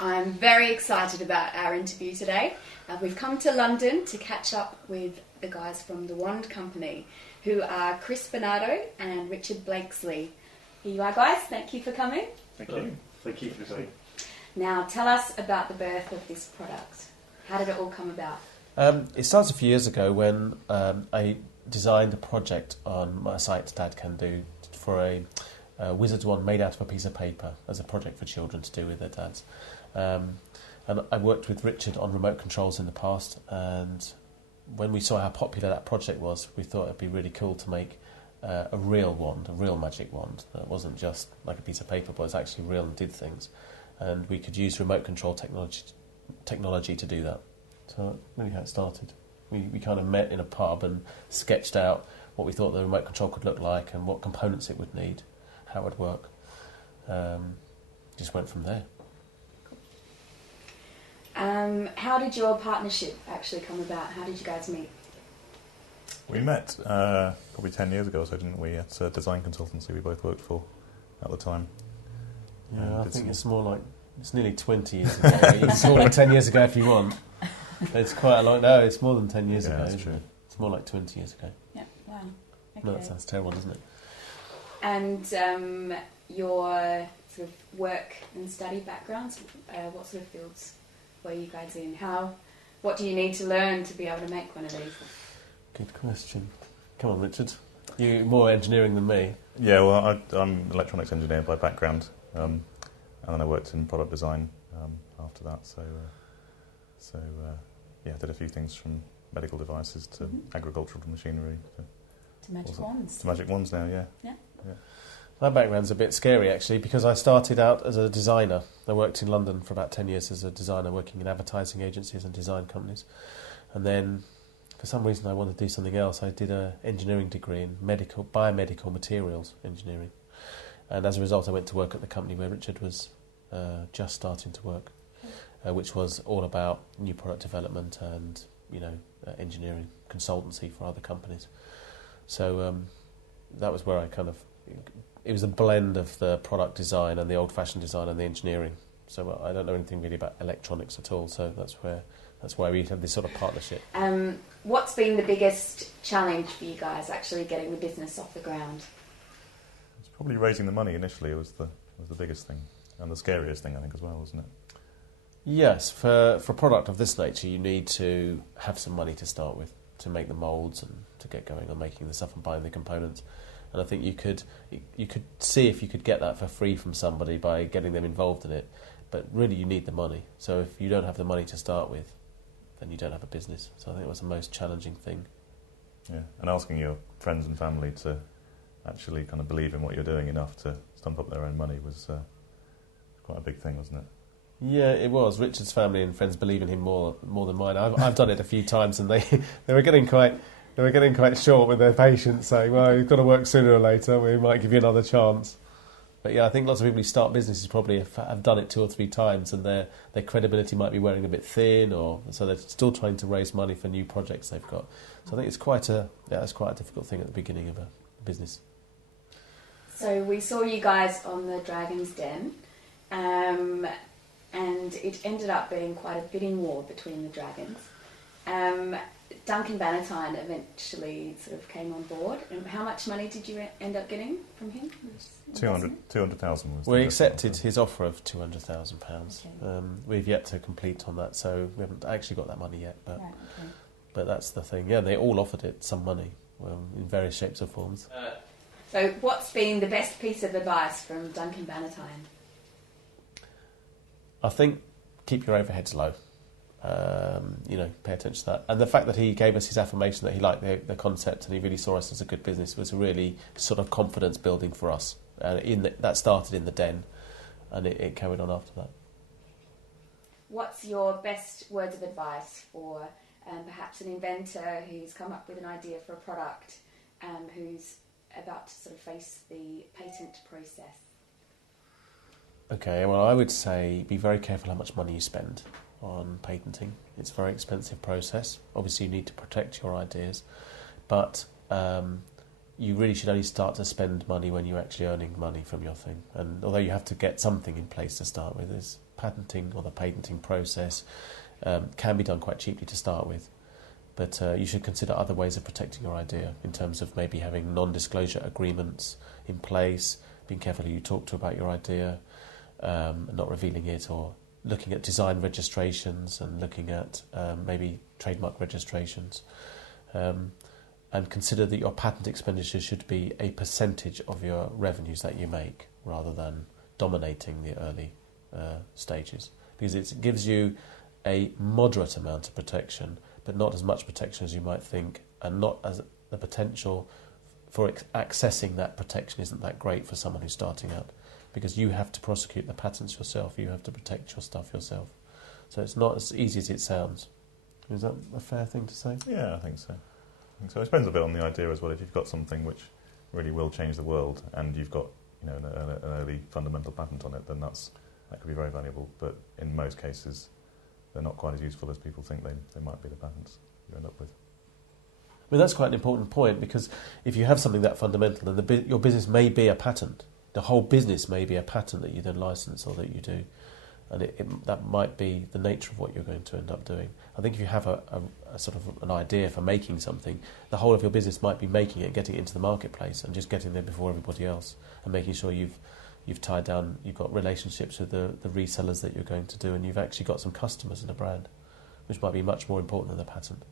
I'm very excited about our interview today. We've come to London to catch up with the guys from the Wand Company, who are Chris Bernardo and Richard Blakesley. Here you are, guys. Thank you for coming. Thank you. Thank you for coming. Now, tell us about the birth of this product. How did it all come about? It started a few years ago when I designed a project on my site, Dad Can Do, for a wizard's wand made out of a piece of paper as a project for children to do with their dads. And I worked with Richard on remote controls in the past, and when we saw how popular that project was, we thought it'd be really cool to make a real wand, a real magic wand that wasn't just like a piece of paper, but was actually real and did things. And we could use remote control technology to do that. So that's really how it started. We kind of met in a pub and sketched out what we thought the remote control could look like and what components it would need, how it would work. Just went from there. How did your partnership actually come about? How did you guys meet? We met probably 10 years ago or so, didn't we, at a design consultancy we both worked for at the time. Yeah, I think it's more like, it's nearly 20 years ago. It's more like 10 years ago if you want. It's quite a long, no, it's more than 10 years ago, that's isn't true. it? It's more like 20 years ago. Yeah, wow. Okay. No, that sounds terrible, doesn't it? And your sort of work and study backgrounds, what sort of fields were you guys in? What do you need to learn to be able to make one of these? Good question. Come on, Richard. You're more engineering than me. Yeah, well, I'm an electronics engineer by background, and then I worked in product design after that. So I did a few things from medical devices to agricultural machinery. To magic wands. To magic wands now, yeah. Yeah. My background's a bit scary, actually, because I started out as a designer. I worked in London for about 10 years as a designer, working in advertising agencies and design companies. And then, for some reason, I wanted to do something else. I did an engineering degree in biomedical materials engineering. And as a result, I went to work at the company where Richard was just starting to work, which was all about new product development and, engineering consultancy for other companies. So that was where I it was a blend of the product design and the old-fashioned design and the engineering. So I don't know anything really about electronics at all. So that's why we had this sort of partnership. What's been the biggest challenge for you guys actually getting the business off the ground? It's probably raising the money initially. It was the biggest thing and the scariest thing, I think, as well, wasn't it? Yes, for a product of this nature, you need to have some money to start with to make the moulds and to get going on making the stuff and buying the components. And I think you could see if you could get that for free from somebody by getting them involved in it. But really, you need the money. So if you don't have the money to start with, then you don't have a business. So I think it was the most challenging thing. Yeah, and asking your friends and family to actually kind of believe in what you're doing enough to stump up their own money was quite a big thing, wasn't it? Yeah, it was. Richard's family and friends believe in him more than mine. I've done it a few times, and they were getting quite short with their patience, saying, "Well, you've got to work sooner or later. We might give you another chance." But yeah, I think lots of people who start businesses probably have done it 2 or 3 times, and their credibility might be wearing a bit thin, so they're still trying to raise money for new projects they've got. So I think it's quite a difficult thing at the beginning of a business. So we saw you guys on the Dragon's Den, and it ended up being quite a bidding war between the dragons. Duncan Bannatyne eventually sort of came on board. And how much money did you end up getting from him? 200,000 was. We accepted his offer of £200,000. Okay. We've yet to complete on that, so we haven't actually got that money yet. But right, okay. But that's the thing. Yeah, they all offered it some money, in various shapes or forms. So what's been the best piece of advice from Duncan Bannatyne? I think keep your overheads low. Pay attention to that. And the fact that he gave us his affirmation that he liked the concept and he really saw us as a good business was a really sort of confidence building for us. That started in the den, and it carried on after that. What's your best words of advice for perhaps an inventor who's come up with an idea for a product, who's about to sort of face the patent process? Okay, well, I would say be very careful how much money you spend on patenting. It's a very expensive process. Obviously, you need to protect your ideas, but you really should only start to spend money when you're actually earning money from your thing. And although you have to get something in place to start with, patenting or the patenting process can be done quite cheaply to start with. But you should consider other ways of protecting your idea in terms of maybe having non-disclosure agreements in place, being careful who you talk to about your idea, not revealing it, or looking at design registrations and looking at maybe trademark registrations. And consider that your patent expenditure should be a percentage of your revenues that you make rather than dominating the early stages. Because it gives you a moderate amount of protection, but not as much protection as you might think, and not as the potential for accessing that protection isn't that great for someone who's starting out, because you have to prosecute the patents yourself, you have to protect your stuff yourself. So it's not as easy as it sounds. Is that a fair thing to say? Yeah, I think so. It depends a bit on the idea as well. If you've got something which really will change the world and you've got an early fundamental patent on it, then that could be very valuable. But in most cases, they're not quite as useful as people think they might be, the patents you end up with. I mean, that's quite an important point, because if you have something that fundamental, then your business may be a patent. The whole business may be a patent that you then license or that you do. And that might be the nature of what you're going to end up doing. I think if you have a sort of an idea for making something, the whole of your business might be making it, getting it into the marketplace and just getting there before everybody else, and making sure you've tied down, you've got relationships with the resellers that you're going to do, and you've actually got some customers in a brand, which might be much more important than the patent.